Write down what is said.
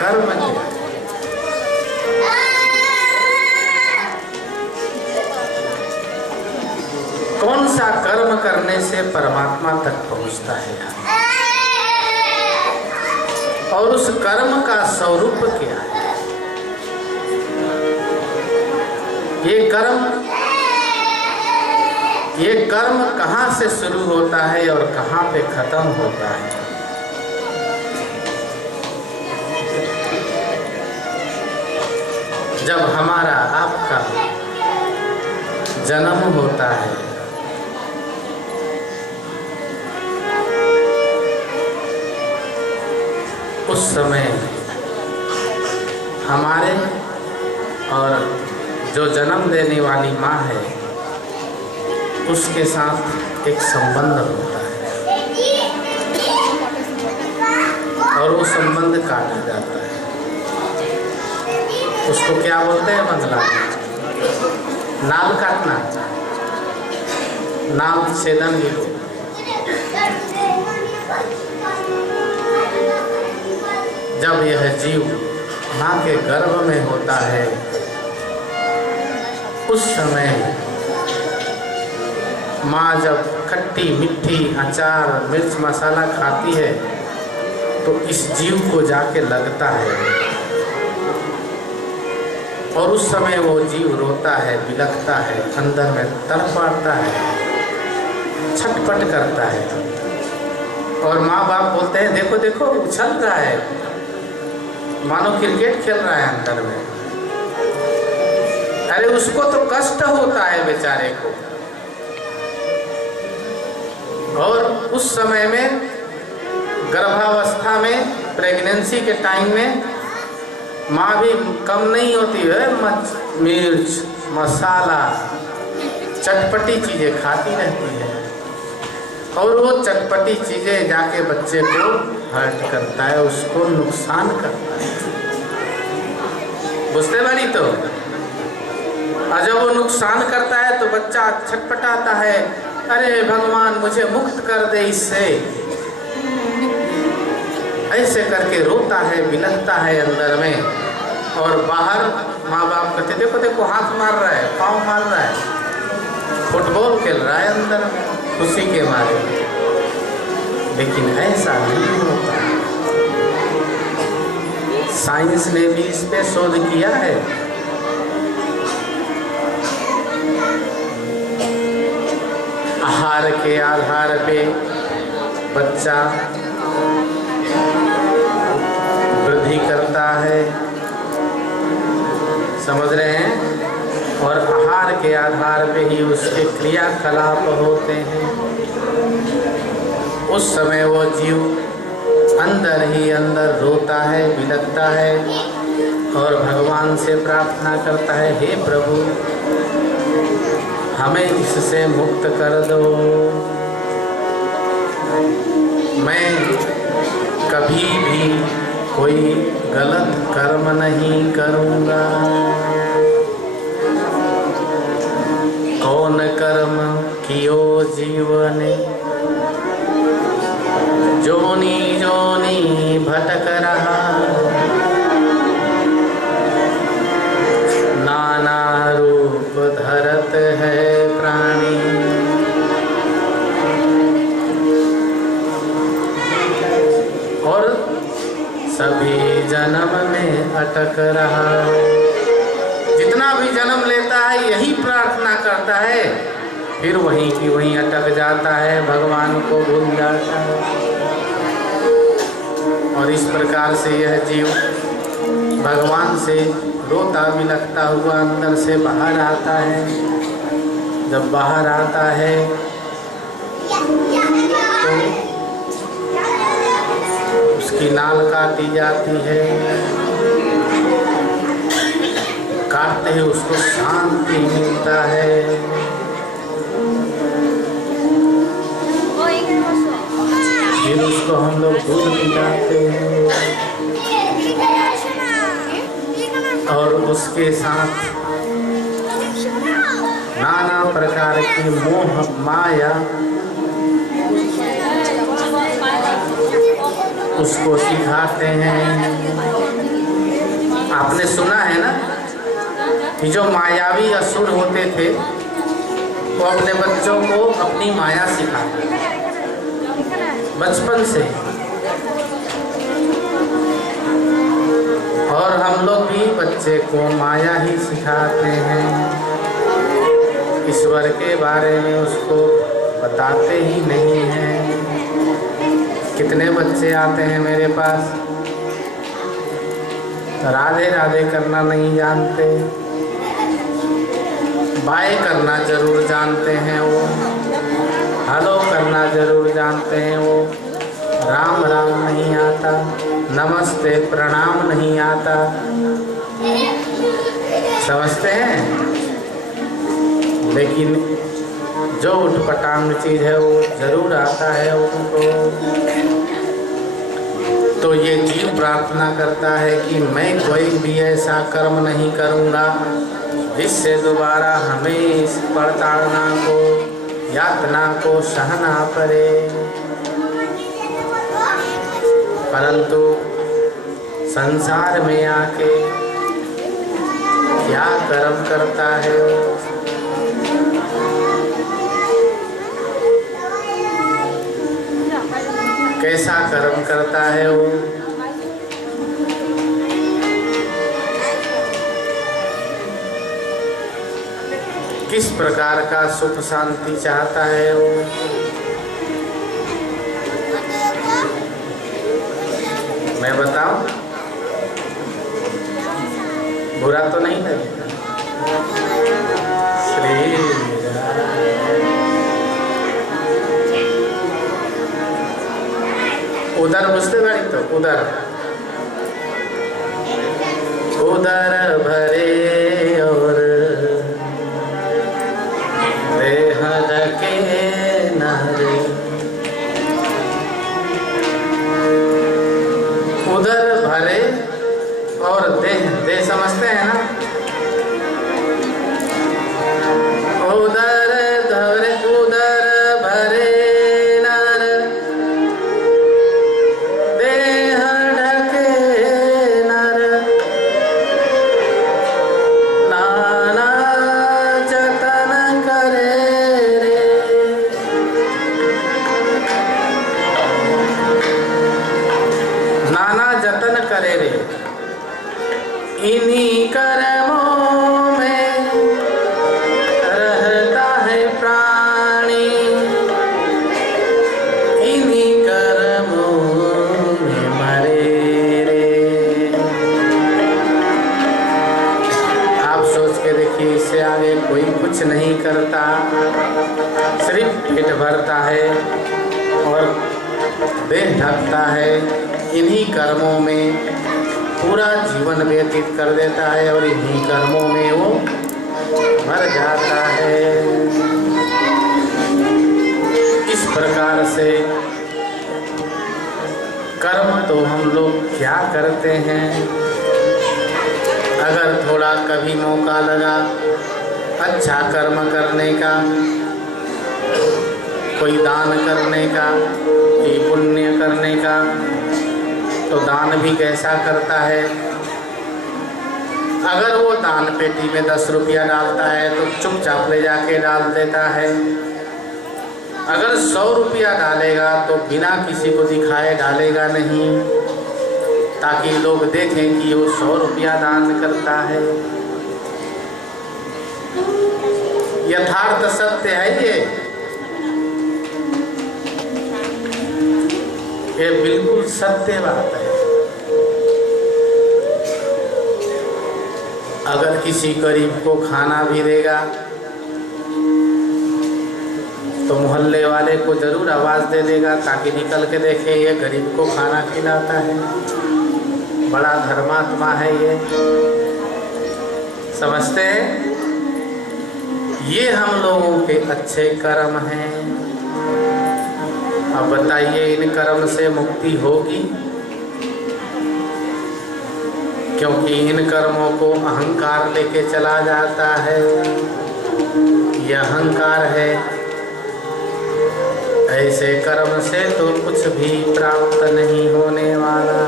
कर्म क्या है? कौन सा कर्म करने से परमात्मा तक पहुंचता है और उस कर्म का स्वरूप क्या है? ये कर्म कहाँ से शुरू होता है और कहाँ पे खत्म होता है? जब हमारा आपका जन्म होता है उस समय हमारे और जो जन्म देने वाली माँ है उसके साथ एक संबंध होता है और वो संबंध काटा जाता है। उसको क्या बोलते हैं बंधना? नाल काटना, नाल छेदन भी। जब यह जीव माँ के गर्भ में होता है उस समय माँ जब खट्टी मीठी अचार मिर्च मसाला खाती है तो इस जीव को जाके लगता है और उस समय वो जीव रोता है, बिलखता है, अंदर में तड़पाता है, छटपट करता है और माँ बाप बोलते हैं देखो देखो उछल रहा है, मानो क्रिकेट खेल रहा है अंदर में। अरे उसको तो कष्ट होता है बेचारे को। और उस समय में गर्भावस्था में प्रेगनेंसी के टाइम में माँ भी कम नहीं होती है, मिर्च मसाला चटपटी चीजें खाती रहती है और वो चटपटी चीजें जाके बच्चे को हर्ट करता है, उसको नुकसान करता है। बुझते बारी तो और जब वो नुकसान करता है तो बच्चा छटपटाता है, अरे भगवान मुझे मुक्त कर दे इससे, ऐसे करके रोता है, बिलखता है अंदर में। और बाहर माँ बाप कहते देखो देखो हाथ मार रहा है, पाँव मार रहा है, फुटबॉल खेल रहा है अंदर में खुशी के मारे। लेकिन ऐसा नहीं होता। साइंस ने भी इस पे शोध किया है। आहार के आधार पे बच्चा वृद्धि करता है, समझ रहे हैं, और आहार के आधार पे ही उसके क्रियाकलाप होते हैं। उस समय वो जीव अंदर ही अंदर रोता है, बिलखता है और भगवान से प्रार्थना करता है, हे प्रभु हमें इससे मुक्त कर दो, मैं कभी भी कोई गलत कर्म नहीं करूँगा। कौन कर्म कियो जीवने, जोनी जोनी भटक रहा, नाना रूप धरत है प्राणी। और सभी जन्म में अटक रहा, जितना भी जन्म लेता है यही प्रार्थना करता है, फिर वहीं की वहीं अटक जाता है, भगवान को भूल जाता है। और इस प्रकार से यह जीव भगवान से रोता बिलखता हुआ अंदर से बाहर आता है। जब बाहर आता है तो उसकी नाल काटी जाती है, काटते ही उसको शांति मिलता है। फिर उसको हम लोग दूध पिलाते हैं और उसके साथ नाना प्रकार की मोह माया उसको सिखाते हैं। आपने सुना है ना कि जो मायावी असुर होते थे वो अपने बच्चों को अपनी माया सिखाते बचपन से, और हम लोग भी बच्चे को माया ही सिखाते हैं, ईश्वर के बारे में उसको बताते ही नहीं हैं। कितने बच्चे आते हैं मेरे पास, राधे राधे करना नहीं जानते, बाय करना जरूर जानते हैं वो, हेलो करना जरूर जानते हैं वो, राम राम नहीं आता, नमस्ते प्रणाम नहीं आता, समझते हैं। लेकिन जो उठपटांग चीज़ है वो जरूर आता है उनको। तो ये जीव प्रार्थना करता है कि मैं कोई भी ऐसा कर्म नहीं करूँगा जिससे दोबारा हमें इस प्रताड़ना को, यातना को सहना पड़े। परंतु संसार में आके क्या कर्म करता है वो, कैसा कर्म करता है वो, किस प्रकार का सुख शांति चाहता है वो। मैं बताऊं, बुरा तो नहीं लगेगा? श्री उधर बुझते बाड़ी तो उधर उधर भरे और देह ढके नारे, उधर भरे और देह समझते हैं ना, उधर धरे उधर भरे नर, देह ढके नर, नाना जतन करे रे, नाना जतन करे रे, इन्हीं कर्मों में रहता है प्राणी, इन्हीं कर्मों में मरे रे। आप सोच के देखिए, इससे आगे कोई कुछ नहीं करता, सिर्फ पेट भरता है और देह ढकता है, इन्हीं कर्मों में पूरा जीवन व्यतीत कर देता है और इन्हीं कर्मों में वो मर जाता है। इस प्रकार से कर्म तो हम लोग क्या करते हैं, अगर थोड़ा कभी मौका लगा अच्छा कर्म करने का, कोई दान करने का, कोई पुण्य करने का, तो दान भी कैसा करता है। अगर वो दान पेटी में 10 रुपया डालता है तो चुपचाप ले जाके डाल देता है। अगर 100 रुपया डालेगा तो बिना किसी को दिखाए डालेगा नहीं, ताकि लोग देखें कि वो 100 रुपया दान करता है। यथार्थ सत्य है ये बिल्कुल सत्य बात है। अगर किसी गरीब को खाना भी देगा तो मोहल्ले वाले को जरूर आवाज दे देगा, ताकि निकल के देखे ये गरीब को खाना खिलाता है, बड़ा धर्मात्मा है ये। समझते हैं? ये हम लोगों के अच्छे कर्म हैं। अब बताइए, इन कर्म से मुक्ति होगी? क्योंकि इन कर्मों को अहंकार लेके चला जाता है। यह अहंकार है, ऐसे कर्म से तो कुछ भी प्राप्त नहीं होने वाला।